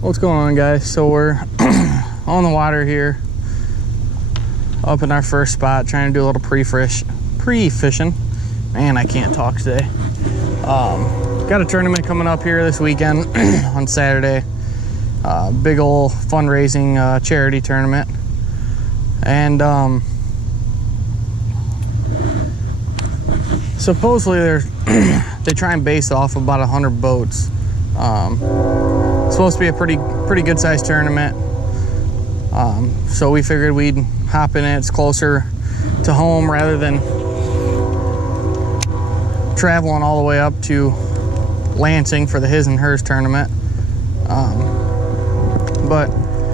What's going on, guys? So we're on the water here, up in our first spot, trying to do a little pre-fishing. Man, I can't talk today. Got a tournament coming up here this weekend on Saturday. Big old fundraising charity tournament, and supposedly they try and base off about 100 boats. It's supposed to be a pretty good sized tournament, so we figured we'd hop in it. It's closer to home rather than traveling all the way up to Lansing for the his and hers tournament. But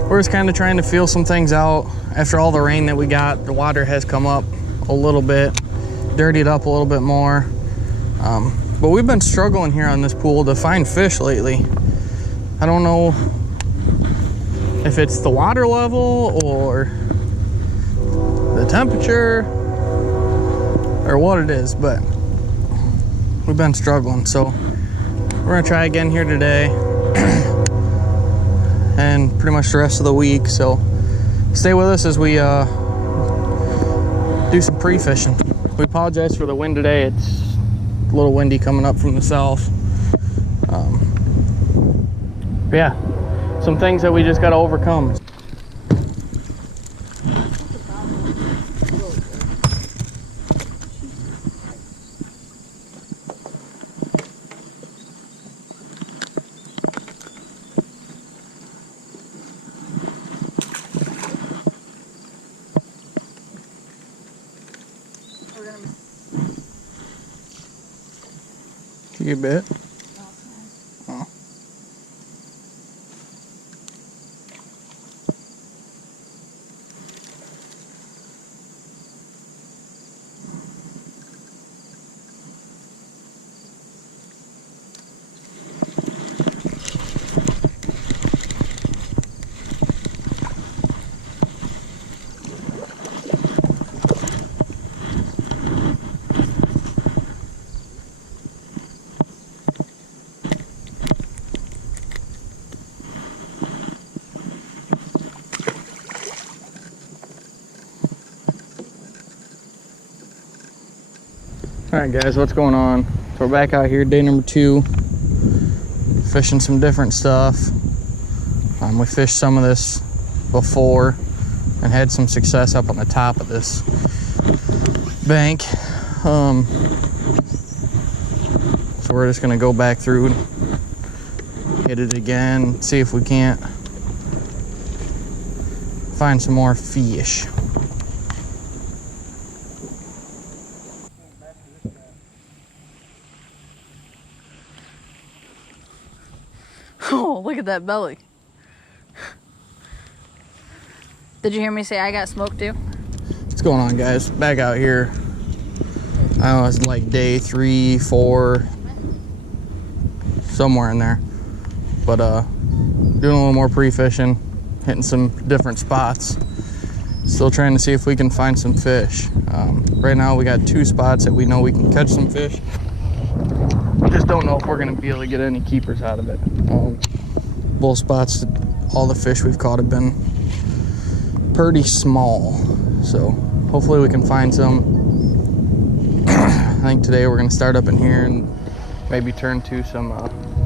we're just kind of trying to feel some things out. After all the rain that we got, the water has come up a little bit, dirtied up a little bit more. But we've been struggling here on this pool to find fish lately. I don't know if it's the water level or the temperature or what it is, but we've been struggling. So we're gonna try again here today and pretty much the rest of the week. So stay with us as we do some pre-fishing. We apologize for the wind today. It's a little windy coming up from the south. But yeah, some things that we just got to overcome. You bit? Oh. All right, guys, what's going on? So we're back out here, day number 2, fishing some different stuff. We fished some of this before and had some success up on the top of this bank. So we're just gonna go back through and hit it again, see if we can't find some more fish. Oh, look at that belly. Did you hear me say I got smoked too? What's going on, guys? Back out here. I don't know, it's like day 3, 4, somewhere in there. But doing a little more pre-fishing, hitting some different spots. Still trying to see if we can find some fish. Right now we got 2 spots that we know we can catch some fish. Just don't know if we're gonna be able to get any keepers out of it. Both spots, all the fish we've caught have been pretty small, so hopefully we can find some. I think today we're gonna start up in here and maybe turn to some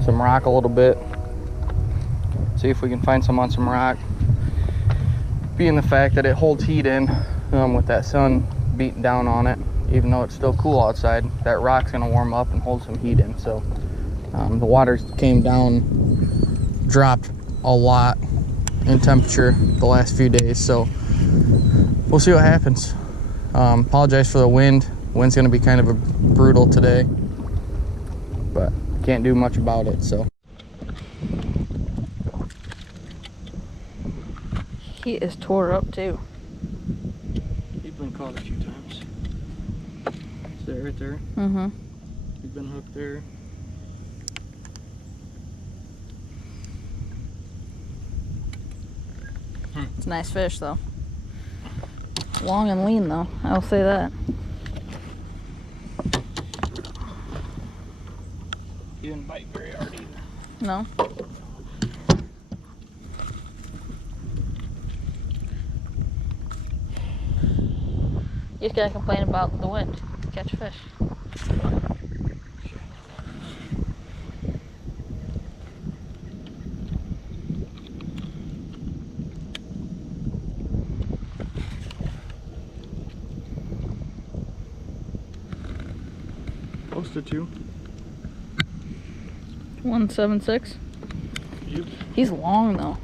rock a little bit. See if we can find some on some rock. Being the fact that it holds heat in with that sun beating down on it. Even though it's still cool outside, that rock's gonna warm up and hold some heat in. So the water came down, dropped a lot in temperature the last few days. So we'll see what happens. Apologize for the wind. Wind's gonna be kind of brutal today, but can't do much about it. So He is tore up too. he's been caught a few times. There, right there. Mm-hmm. He's been hooked there. It's a nice fish though. Long and lean though, I'll say that. He didn't bite very hard either. No. You just gotta complain about the wind to catch fish. Close to 2. 176. Yep. He's long though.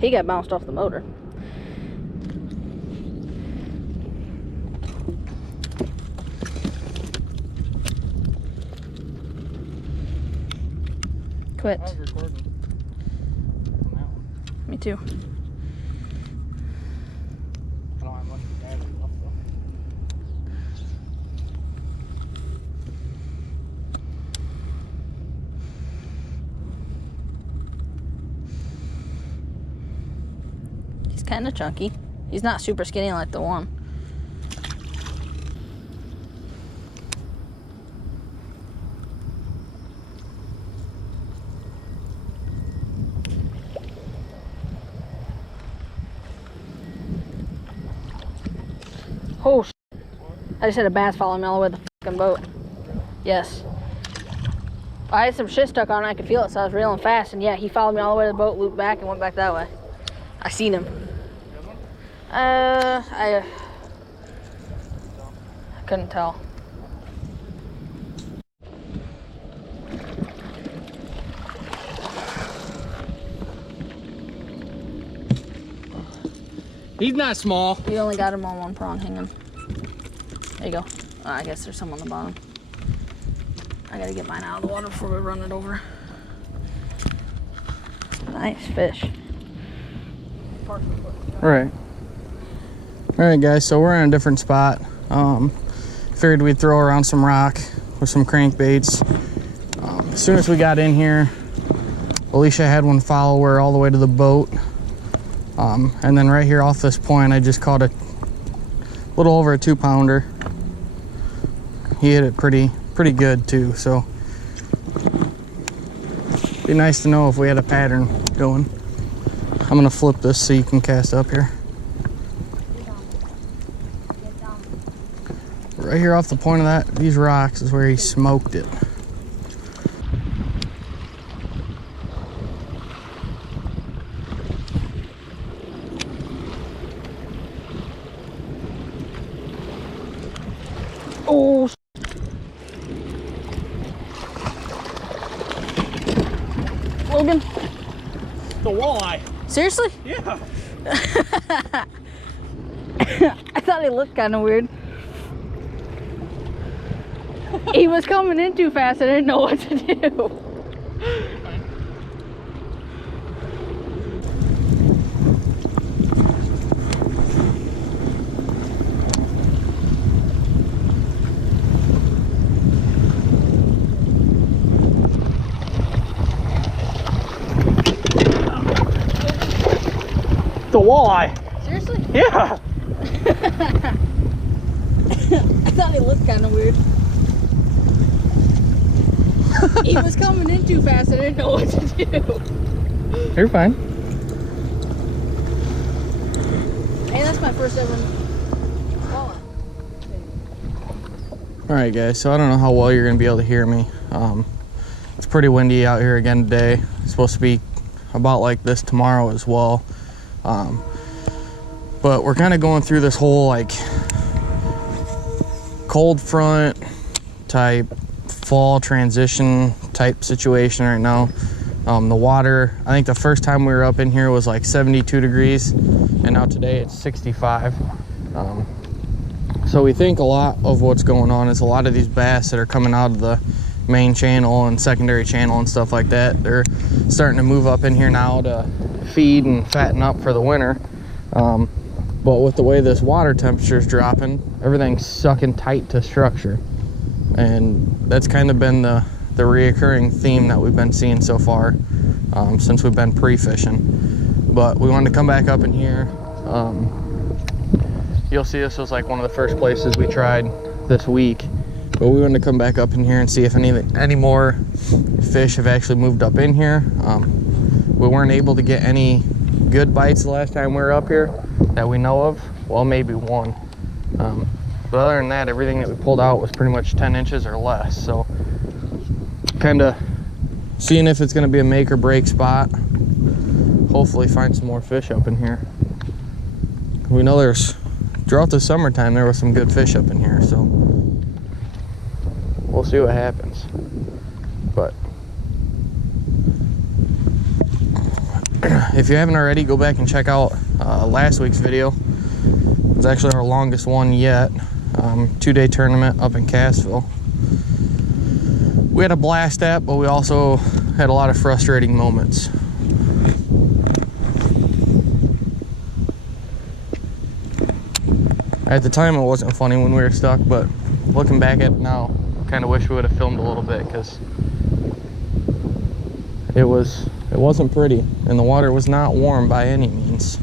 He got bounced off the motor. Quit. I was recording on that one. Me too. I don't have much battery left though. He's kind of chunky. He's not super skinny like the one. Oh, I just had a bass follow me all the way to the fucking boat. Yes. I had some shit stuck on it, I could feel it, so I was reeling fast, and yeah, he followed me all the way to the boat, looped back, and went back that way. I seen him. I couldn't tell. He's not small. You only got him on one prong hanging. There you go. I guess there's some on the bottom. I gotta get mine out of the water before we run it over. Nice fish. Right. Alright guys, so we're in a different spot. Figured we'd throw around some rock with some crankbaits. As soon as we got in here, Alicia had one follow her all the way to the boat. And then right here off this point, I just caught a little over a 2-pounder. He hit it pretty good too, so be nice to know if we had a pattern going. I'm gonna flip this so you can cast up here. Right here off the point of these rocks is where he smoked it. Oh, Logan. The walleye. Seriously? Yeah. I thought he looked kind of weird. He was coming in too fast. I didn't know what to do. The walleye. Seriously? Yeah. I thought he looked kind of weird. He was coming in too fast. I didn't know what to do. You're fine. Hey, that's my first ever walleye. All right, guys. So I don't know how well you're gonna be able to hear me. It's pretty windy out here again today. It's supposed to be about like this tomorrow as well. But we're kind of going through this whole like cold front type fall transition type situation right now. The water, I think the first time we were up in here was like 72 degrees and now today it's 65. So we think a lot of what's going on is a lot of these bass that are coming out of the main channel and secondary channel and stuff like that, they're starting to move up in here now to feed and fatten up for the winter. But with the way this water temperature is dropping, everything's sucking tight to structure. And that's kind of been the reoccurring theme that we've been seeing so far since we've been pre-fishing. But we wanted to come back up in here. You'll see this was like one of the first places we tried this week. But we wanted to come back up in here and see if any more fish have actually moved up in here. We weren't able to get any good bites the last time we were up here that we know of. Well, maybe one. But other than that, everything that we pulled out was pretty much 10 inches or less. So kind of seeing if it's going to be a make or break spot. Hopefully find some more fish up in here. We know throughout the summertime there was some good fish up in here, so we'll see what happens. But if you haven't already, go back and check out last week's video. It's actually our longest one yet. 2-day tournament up in Cassville. We had a blast at, but we also had a lot of frustrating moments. At the time it wasn't funny when we were stuck, but looking back at it now, kind of wish we would have filmed a little bit, because it wasn't pretty, and the water was not warm by any means.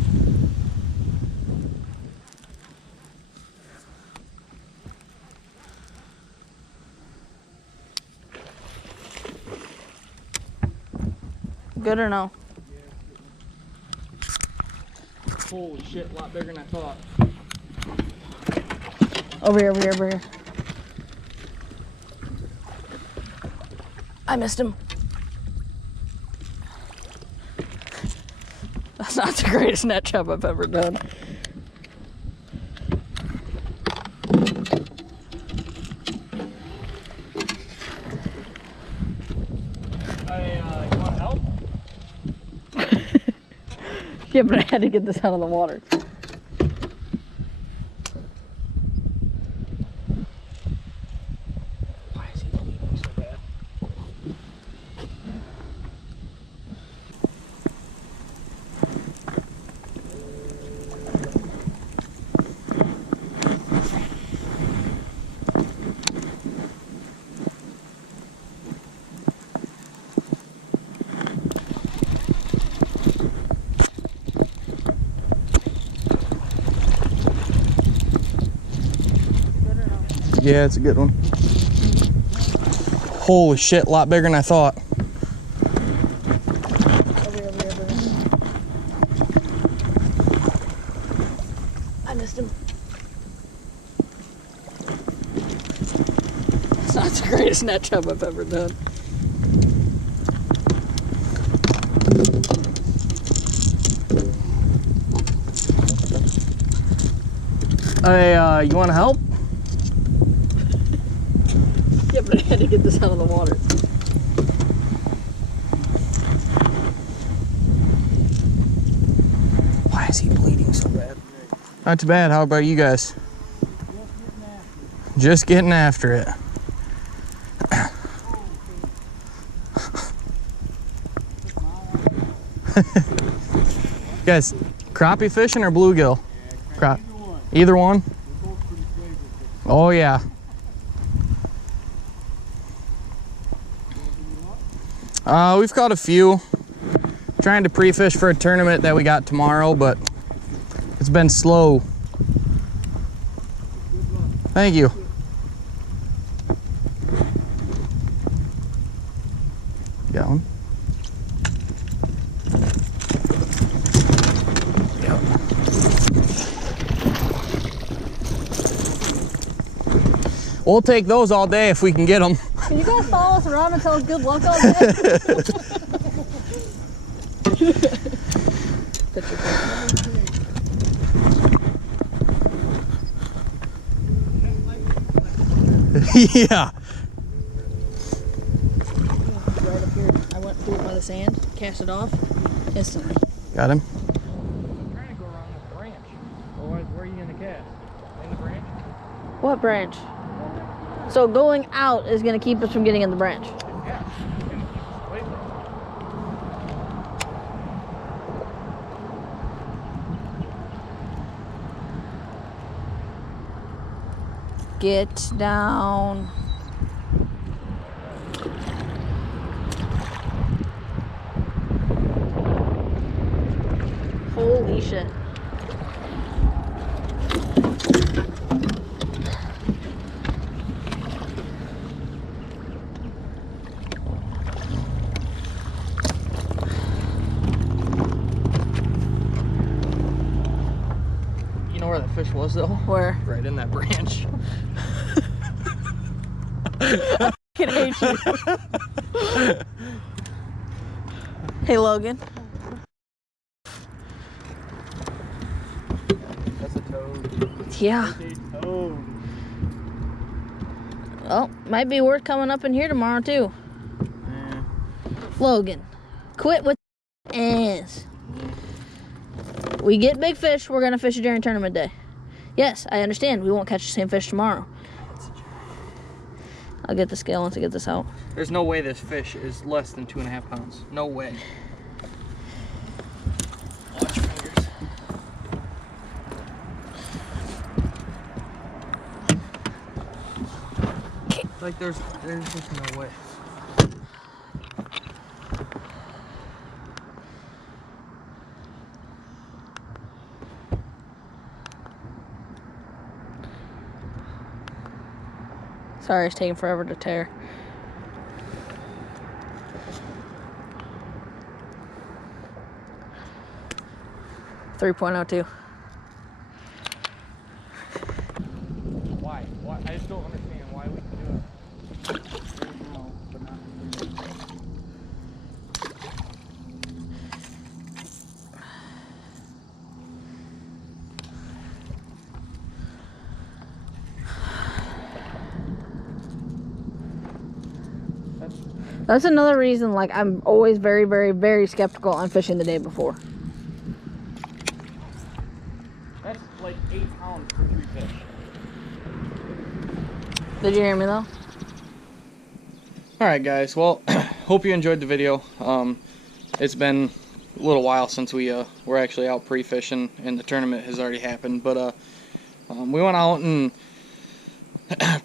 Good or no? Holy shit, a lot bigger than I thought. Over here, over here, over here. I missed him. That's not the greatest net chub I've ever done. You want help? Yeah, but I had to get this out of the water. Why is he bleeding so bad? Yeah, it's a good one. Holy shit, a lot bigger than I thought. Over here, over here, over here. I missed him. That's not the greatest net chub I've ever done. Hey, you want to help? Yeah, but I had to get this out of the water. Why is he bleeding so bad? Not too bad. How about you guys? Just getting after it. Guys, crappie fishing or bluegill? Either one? Oh yeah. We've caught a few. Trying to pre-fish for a tournament that we got tomorrow, but it's been slow. Thank you. Got one? Yep. We'll take those all day if we can get them. Can you guys follow us around and tell us good luck all day? Yeah. Right up here. I went through it by the sand, cast it off, instantly. Got him. I'm trying to go around this branch. Otherwise, where are you going to cast? In the branch? What branch? So going out is going to keep us from getting in the branch. Yeah. It's going to keep us away from it. Get down. Holy shit. You know where that fish was though? Where? Right in that branch. I can hate you. Hey Logan. That's a toad. Yeah. That's a toad. Well, might be worth coming up in here tomorrow too. Yeah. Logan, quit with ass. We get big fish, we're gonna fish it during tournament day. Yes, I understand. We won't catch the same fish tomorrow. I'll get the scale once I get this out. There's no way this fish is less than 2.5 pounds. No way. Watch your fingers. Like there's just no way. Sorry, it's taking forever to tear. .02. Why? I just don't understand why we can do it. No, but not. That's another reason, like, I'm always very, very, very skeptical on fishing the day before. That's like 8 pounds for 3 fish. Did you hear me though? Alright guys, well, hope you enjoyed the video. It's been a little while since we were actually out pre-fishing and the tournament has already happened, but we went out and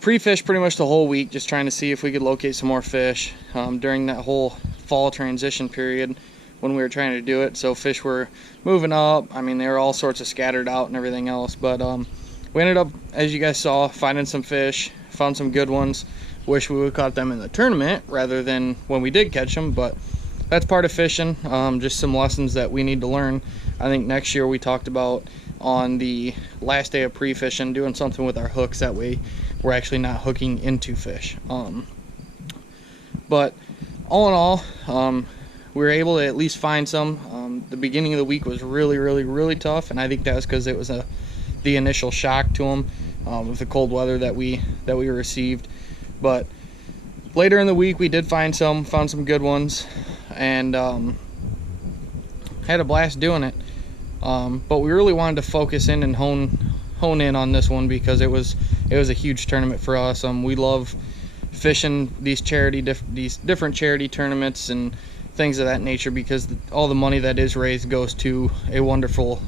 pre-fished pretty much the whole week, just trying to see if we could locate some more fish during that whole fall transition period when we were trying to do it. So fish were moving up. I mean, they were all sorts of scattered out and everything else, but we ended up, as you guys saw, finding some fish, found some good ones. Wish we would have caught them in the tournament rather than when we did catch them, but that's part of fishing. Just some lessons that we need to learn. I think next year we talked about on the last day of pre-fishing doing something with our hooks, that way we're actually not hooking into fish. But all in all, we were able to at least find some. The beginning of the week was really tough, and I think that was because it was the initial shock to them with the cold weather that we received. But later in the week we did found some good ones, and had a blast doing it. But we really wanted to focus in and hone in on this one because it was a huge tournament for us. We love fishing these different charity tournaments and things of that nature because all the money that is raised goes to a wonderful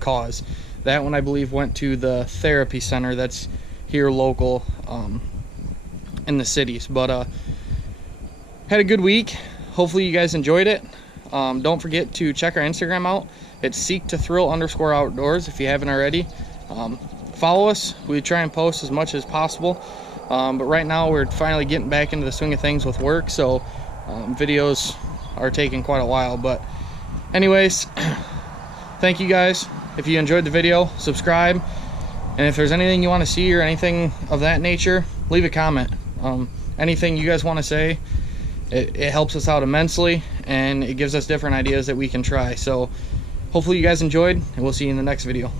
cause. That one I believe went to the therapy center that's here local in the cities. But had a good week. Hopefully you guys enjoyed it. Don't forget to check our Instagram out. It's seek2thrill_outdoors if you haven't already. Follow us. We try and post as much as possible, but right now we're finally getting back into the swing of things with work, so videos are taking quite a while. But anyways, thank you guys. If you enjoyed the video, subscribe, and if there's anything you want to see or anything of that nature, leave a comment. Anything you guys want to say, it helps us out immensely, and it gives us different ideas that we can try. So hopefully you guys enjoyed, and we'll see you in the next video.